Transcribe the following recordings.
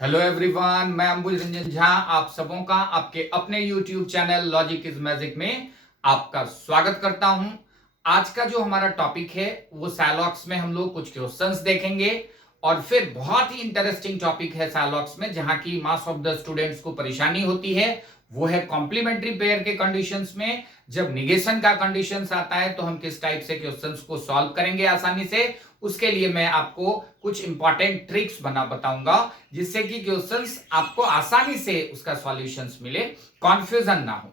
Hello everyone, मैं अंबुज रंजन झा आप सबों का आपके अपने YouTube channel logic is magic में आपका स्वागत करता हूं। आज का जो हमारा टॉपिक है वो सैलॉक्स में हम लोग कुछ क्वेश्चंस देखेंगे और फिर बहुत ही इंटरेस्टिंग टॉपिक है सैलॉक्स में जहां की मास ऑफ द स्टूडेंट्स को परेशानी होती है, वो है कॉम्प्लीमेंट्री पेयर के कंडीशंस में। जब निगेशन का कंडीशंस आता है तो हम किस टाइप से क्वेश्चंस को सॉल्व करेंगे आसानी से, उसके लिए मैं आपको कुछ इंपॉर्टेंट ट्रिक्स बताऊंगा जिससे कि क्वेश्चंस आपको आसानी से उसका सॉल्यूशंस मिले, कंफ्यूजन ना हो।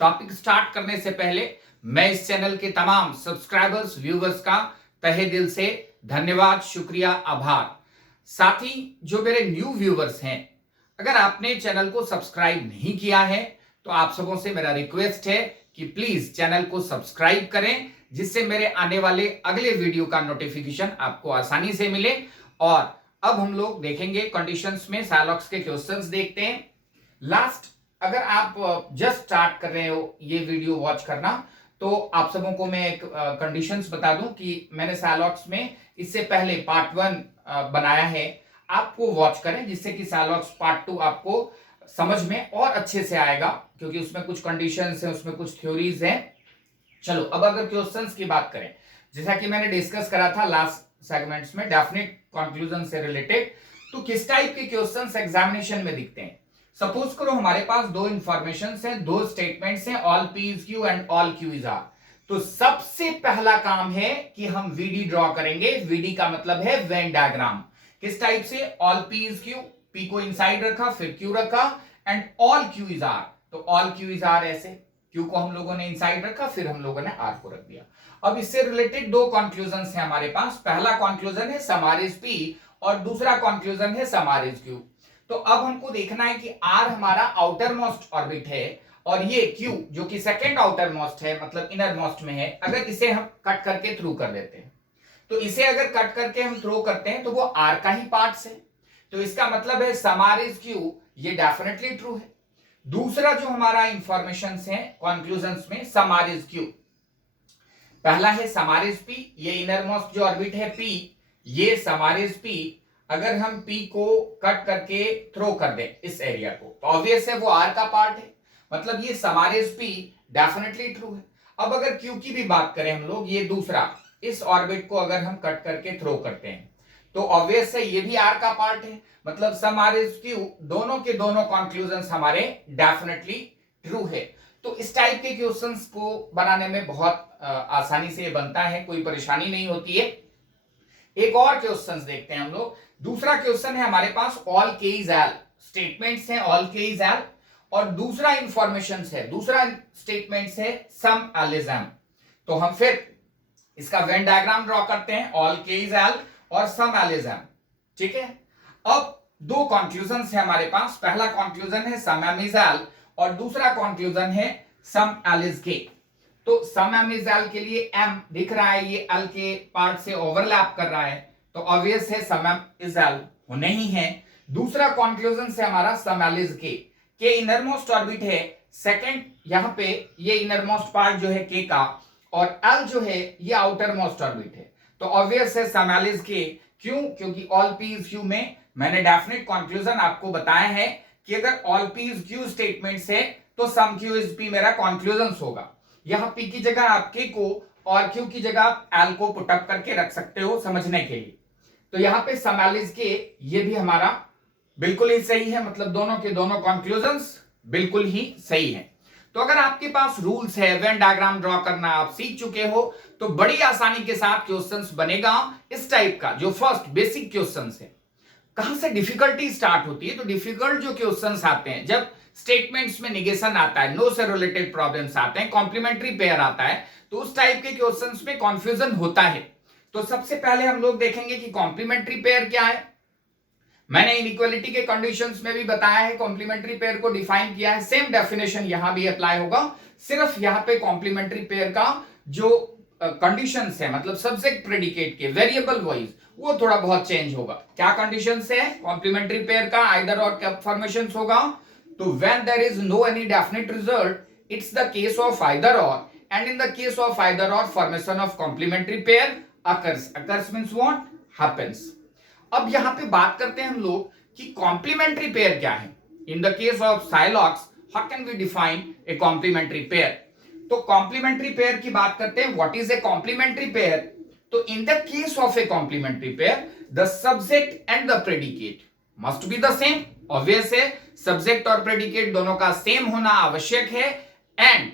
टॉपिक स्टार्ट करने से पहले मैं इस चैनल के तमाम सब्सक्राइबर्स व्यूवर्स का तहे दिल से धन्यवाद, शुक्रिया, आभार। साथ ही जो मेरे न्यू व्यूवर्स हैं, अगर आपने चैनल को सब्सक्राइब नहीं किया है तो आप सबों से मेरा रिक्वेस्ट है कि प्लीज चैनल को सब्सक्राइब करें जिससे मेरे आने वाले अगले वीडियो का नोटिफिकेशन आपको आसानी से मिले। और अब हम लोग देखेंगे कंडीशंस में सैलॉक्स के क्वेश्चंस देखते हैं। लास्ट अगर आप जस्ट स्टार्ट कर रहे हो ये वीडियो वॉच करना तो आप सबों को मैं एक कंडीशंस बता दूं कि मैंने सैलॉक्स में इससे पहले पार्ट 1 बनाया है, आपको वॉच करें जिससे कि सैलॉक्स पार्ट 2 आपको समझ में और अच्छे से आएगा, क्योंकि उसमें कुछ कंडीशंस हैं, उसमें कुछ थ्योरीज हैं। चलो अब अगर क्वेश्चंस की बात करें, जैसा कि मैंने डिस्कस करा था लास्ट सेगमेंट्स में डेफिनेट कंक्लूजन से रिलेटेड, तो किस टाइप के क्वेश्चंस एग्जामिनेशन में दिखते हैं। सपोज करो हमारे पास दो इंफॉर्मेशन हैं, दो स्टेटमेंट्स हैं, all P is Q and all Q is R. तो सबसे पहला काम है कि हम वीडी ड्रॉ करेंगे। वीडी का मतलब है वेन डायग्राम। किस टाइप से? All P is Q, P को इनसाइड रखा, फिर क्यू रखा, and all Q is R. तो ऑल क्यू इज आर ऐसे, क्यू को हम लोगों ने इनसाइड रखा, फिर हम लोगों ने आर को रख दिया। अब इससे रिलेटेड दो कंक्लूजन है हमारे पास। पहला कंक्लूजन है सम आर इज पी और दूसरा कंक्लूजन है सम आर इज क्यू। तो अब हमको देखना है कि आर हमारा आउटर मोस्ट ऑर्बिट है और ये क्यू जो कि सेकेंड आउटर मोस्ट है, मतलब इनर मोस्ट में है। अगर इसे हम कट करके थ्रू कर देते हैं, तो इसे अगर कट करके हम थ्रो करते हैं तो वो आर का ही पार्ट है, तो इसका मतलब है सम आर इज क्यू, ये डेफिनेटली ट्रू है। दूसरा जो हमारा इंफॉर्मेशन है कंक्लूजन्स में, सम आर इज क्यू। पहला है सम आर इज पी, ये इनर मोस्ट जो ऑर्बिट है पी, ये सम आर इज पी। अगर हम पी को कट करके थ्रो कर दें इस एरिया को, तो ऑब्वियस है वो आर का पार्ट है, मतलब ये some R is P definitely true है। अब अगर क्यू की भी बात करें हम लोग, ये दूसरा इस ऑर्बिट को अगर हम कट करके थ्रो करते हैं तो ऑब्वियस है ये भी आर का पार्ट है, मतलब सम आर इज क्यू। दोनों के दोनों कंक्लूजन्स हमारे डेफिनेटली ट्रू है। तो इस टाइप के क्वेश्चंस को बनाने में बहुत आसानी से बनता है, कोई परेशानी नहीं होती है। एक और क्वेश्चंस देखते हैं हम लोग। दूसरा क्वेश्चन है हमारे पास ऑल के इज एल। स्टेटमेंट्स हैं ऑल के इज एल और दूसरा इंफॉर्मेशन है, दूसरा स्टेटमेंट्स है सम एल इज एम। तो हम फिर इसका वेन डायग्राम ड्रॉ करते हैं, ऑल के इज एल और सम एल इज एम। ठीक है, अब दो कंक्लूजन है हमारे पास। पहला कंक्लूजन है सम एम इज एल और दूसरा कंक्लूजन है सम एल इज के। तो सम एम इज एल के लिए एम दिख रहा है, ये एल के पार्ट से ओवरलैप कर रहा है, तो ऑब्वियस है सम एम इज एल होने ही है। दूसरा कंक्लूजन से हमारा सम एल इज के इनरमोस्ट ऑर्बिट है सेकंड, यहां पे ये इनरमोस्ट पार्ट जो है के का, और एल जो है ये आउटर मोस्ट ऑर्बिट है, तो ऑब्वियस है सम एल इज के। क्यों? क्योंकि ऑल पी इज क्यू में मैंने डेफिनेट कंक्लूजन आपको बताया है कि अगर all P is Q statements है तो सम क्यू इज पी मेरा कंक्लूजन होगा। यहां पी की जगह आप के को और क्यू की जगह आप एल को पुटअप करके रख सकते हो समझने के लिए। तो यहां पे सम एल इज के ये भी हमारा बिल्कुल ही सही है, मतलब दोनों के दोनों कंक्लूजन्स बिल्कुल ही सही है। तो अगर आपके पास रूल्स है, वेन डायग्राम ड्रॉ करना आप सीख चुके हो, तो बड़ी आसानी के साथ क्वेश्चंस बनेगा इस टाइप का। जो फर्स्ट बेसिक क्वेश्चंस है, कहां से डिफिकल्टी स्टार्ट होती है? तो डिफिकल्ट जो क्वेश्चंस आते हैं जब स्टेटमेंट्स में निगेशन आता है, नो से रिलेटेड प्रॉब्लम्स आते हैं, कॉम्प्लीमेंट्री पेयर आता है, तो उस टाइप के क्वेश्चंस में कंफ्यूजन होता है। तो सबसे पहले हम लोग देखेंगे कि कॉम्प्लीमेंट्री पेयर क्या है। मैंने इनइक्वालिटी के कंडीशंस में भी बताया है, कॉम्प्लीमेंट्री पेयर को डिफाइन किया है, सेम डेफिनेशन यहां भी अप्लाई होगा। सिर्फ यहां पे कॉम्प्लीमेंट्री पेयर का जो कंडीशंस है, मतलब सब्जेक्ट प्रेडिकेट के वेरिएबल वाइज, वो थोड़ा बहुत चेंज होगा। क्या कंडीशंस है कॉम्प्लीमेंट्री पेयर का? आइदर और क्या फॉर्मेशन होगा? तो when there is no any definite result it's the case of either or, and in the case of either or formation of complementary pair occurs. Occurs means what? Happens. अब यहां पे बात करते हैं हम लोग कि कॉम्प्लीमेंट्री पेयर क्या है। In the case of syllogism how can we define a complementary pair. तो कॉम्प्लीमेंट्री पेयर की बात करते हैं, what is a complementary pair. तो in the case of a complementary pair the subject and the predicate must be the same. Obvious है, subject और predicate दोनों का सेम होना आवश्यक है, and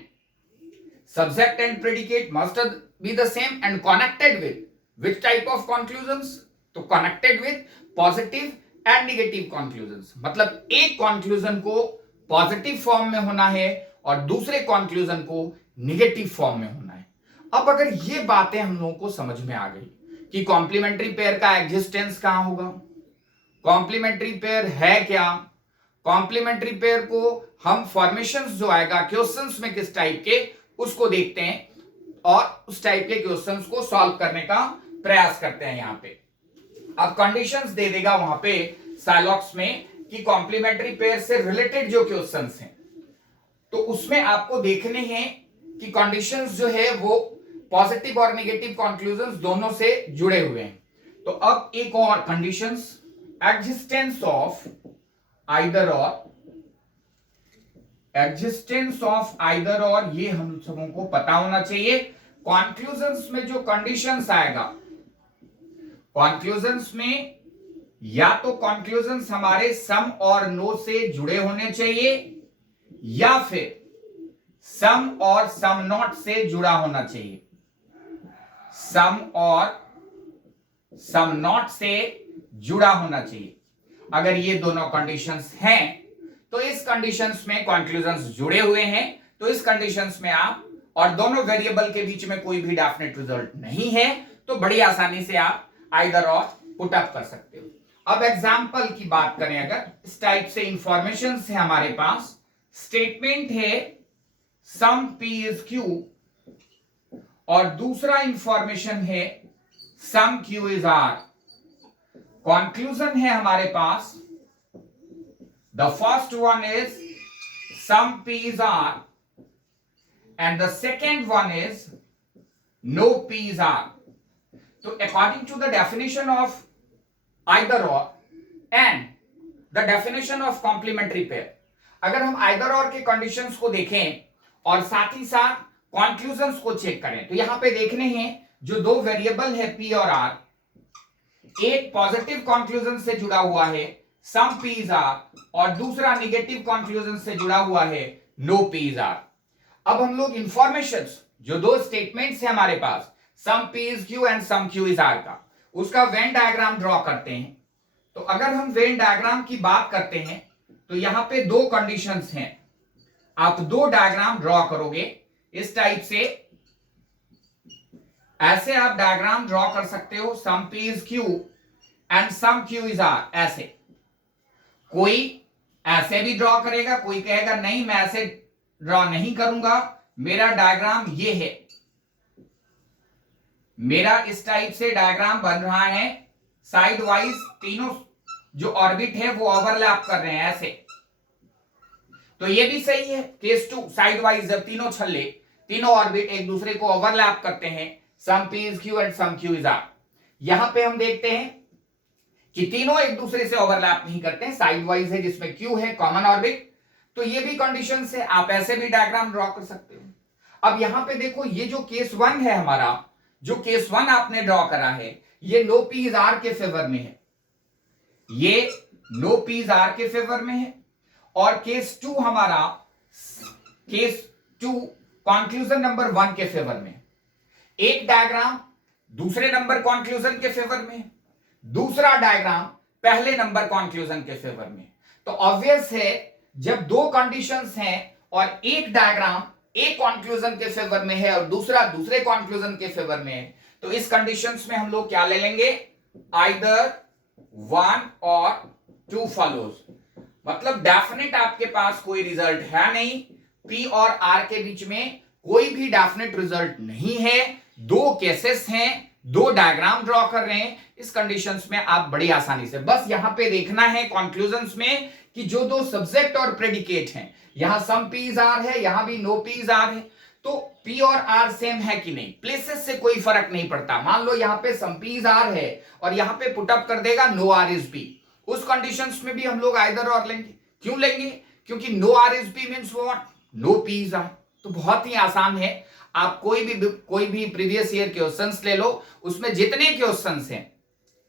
subject and predicate must be the same and connected with which type of conclusions। तो connected with positive and negative conclusions, मतलब एक conclusion को positive form में होना है और दूसरे conclusion को negative form में होना है। अब अगर ये बातें हम लोगों को समझ में आ गई कि कॉम्प्लीमेंट्री पेयर का एग्जिस्टेंस कहां होगा, कॉम्प्लीमेंट्री पेयर है क्या, कॉम्प्लीमेंट्री पेयर को हम फॉर्मेशंस जो आएगा क्वेश्चंस में किस टाइप के उसको देखते हैं और उस टाइप के क्वेश्चंस को सॉल्व करने का प्रयास करते हैं। यहां पे अब कंडीशंस दे देगा वहां पे साइलॉक्स में कि कॉम्प्लीमेंट्री पेयर से रिलेटेड जो क्वेश्चंस हैं तो उसमें आपको देखने हैं कि कंडीशंस जो है वो पॉजिटिव और नेगेटिव कंक्लूजन्स दोनों से जुड़े हुए हैं। तो अब एक और कंडीशंस, एग्जिस्टेंस ऑफ आइदर और, एग्जिस्टेंस ऑफ आइदर और ये हम सबों को पता होना चाहिए। कॉन्क्लूजन्स में जो कंडीशंस आएगा, कॉन्क्लूजन्स में या तो कॉन्क्लूजन्स हमारे सम और नो से जुड़े होने चाहिए या फिर सम और सम नॉट से जुड़ा होना चाहिए, सम और सम नॉट से जुड़ा होना चाहिए। अगर ये दोनों कंडीशंस हैं तो इस कंडीशंस में कंक्लूजन्स जुड़े हुए हैं, तो इस कंडीशंस में आप और दोनों वेरिएबल के बीच में कोई भी डेफिनेट रिजल्ट नहीं है तो बड़ी आसानी से आप आइदर और पुट अप कर सकते हो। अब एग्जांपल की बात करें, अगर इस टाइप से इंफॉर्मेशन है हमारे पास, स्टेटमेंट है सम p इज q और दूसरा इंफॉर्मेशन है सम q इज r। कंक्लूजन है हमारे पास, the first one is sum p is r and the second one is no p is r। तो according to the definition of either or and the definition of complementary pair, अगर हम either or के conditions को देखें और साथ ही साथ conclusions को चेक करें तो यहां पे देखने हैं जो दो वेरिएबल है p और r, एक पॉजिटिव कंक्लूजन से जुड़ा हुआ है सम p is r और दूसरा निगेटिव कंक्लूजन से जुड़ा हुआ है नो p is r। अब हम लोग इंफॉर्मेशंस जो दो स्टेटमेंट्स है हमारे पास some p is q and some q is r का, उसका वेन डायग्राम ड्रॉ करते हैं। तो अगर हम वेन डायग्राम की बात करते हैं तो यहां पे दो कंडीशंस हैं, आप दो डायग्राम ड्रॉ करोगे इस टाइप से, ऐसे आप डायग्राम ड्रॉ कर सकते हो some p is q and some q is r। ऐसे कोई ऐसे भी ड्रॉ करेगा, कोई कहेगा नहीं मैं ऐसे ड्रॉ नहीं करूंगा, मेरा डायग्राम ये है, मेरा इस टाइप से डायग्राम बन रहा है, साइड वाइज तीनों जो ऑर्बिट है वो ओवरलैप कर रहे हैं ऐसे। तो ये भी सही है, केस टू साइड वाइज जब तीनों छल्ले तीनों ऑर्बिट एक दूसरे को ओवरलैप करते हैं, some p is q and some q is r। यहां पे हम देखते हैं कि तीनों एक दूसरे से ओवरलैप नहीं करते हैं, साइड वाइज है जिसमें q है कॉमन ऑर्बिट। तो ये भी कंडीशन है, आप ऐसे भी डायग्राम ड्रॉ कर सकते हो। अब यहां पे देखो ये जो केस वन है हमारा, जो केस वन आपने ड्रॉ करा है ये नो p is r के फेवर में है, ये नो p is r के फेवर में है। और केस टू हमारा, case two conclusion number one के फेवर में, एक डायग्राम दूसरे नंबर कंक्लूजन के फेवर में, दूसरा डायग्राम पहले नंबर कंक्लूजन के फेवर में। तो ऑब्वियस है जब दो कंडीशंस हैं और एक डायग्राम एक कंक्लूजन के फेवर में है और दूसरा दूसरे कंक्लूजन के फेवर में है, तो इस कंडीशंस में हम लोग क्या ले लेंगे, आइदर वन और टू फॉलोज। मतलब डेफिनेट आपके पास कोई रिजल्ट है नहीं, p और r के बीच में कोई भी डेफिनेट रिजल्ट नहीं है, दो केसेस हैं, दो डायग्राम ड्रॉ कर रहे हैं। इस कंडीशंस में आप बड़ी आसानी से बस यहां पे देखना है कंक्लूजन्स में कि जो दो सब्जेक्ट और प्रेडिकेट हैं, यहां सम p is r है, यहां भी नो p is r है, तो p और r सेम है कि नहीं, प्लेसेस से कोई फर्क नहीं पड़ता। मान लो यहां पे सम p is r है और यहां पे पुट अप कर देगा नो r is p, उस कंडीशंस में भी हम लोग आइदर और लेंगे। क्यों लेंगे? क्योंकि no r is p means what? No p is r. तो बहुत ही आसान है, आप कोई भी प्रीवियस ईयर क्वेश्चंस ले लो, उसमें जितने क्वेश्चंस हैं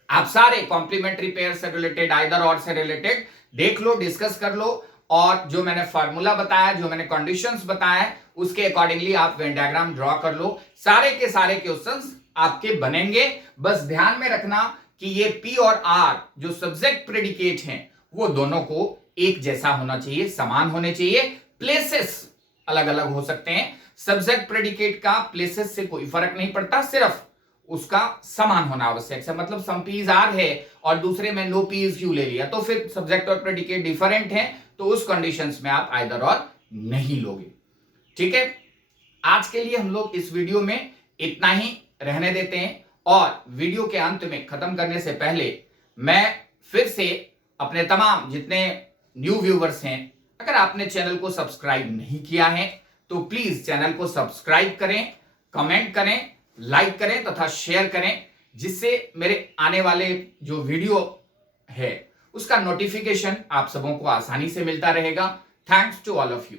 आप सारे कॉम्प्लीमेंट्री पेयर से रिलेटेड, आइदर और से रिलेटेड देख लो, डिस्कस कर लो, और जो मैंने फार्मूला बताया, जो मैंने कंडीशंस बताया, उसके अकॉर्डिंगली आप वेन डायग्राम ड्रॉ कर लो। सारे के सारे क्वेश्चंस आपके बनेंगे। बस ध्यान में रखना कि ये पी और आर जो सब्जेक्ट प्रेडिकेट हैं वो दोनों को एक जैसा होना चाहिए, समान होने चाहिए। प्लेसेस अलग अलग हो सकते हैं, सब्जेक्ट प्रेडिकेट का प्लेसेस से कोई फर्क नहीं पड़ता, सिर्फ उसका समान होना आवश्यक है। मतलब सम पीज आर है और दूसरे में नो पीज क्यों ले लिया, तो फिर सब्जेक्ट और प्रेडिकेट डिफरेंट है, तो उस कंडीशंस में आप आइदर और नहीं लोगे। ठीक है, आज के लिए हम लोग इस वीडियो में इतना ही रहने देते हैं। और वीडियो के अंत में खत्म करने से पहले मैं फिर से अपने तमाम जितने न्यू व्यूवर्स हैं, अगर आपने चैनल को सब्सक्राइब नहीं किया है तो प्लीज चैनल को सब्सक्राइब करें, कमेंट करें, लाइक करें तथा शेयर करें, जिससे मेरे आने वाले जो वीडियो है उसका नोटिफिकेशन आप सबों को आसानी से मिलता रहेगा। Thanks to all of you.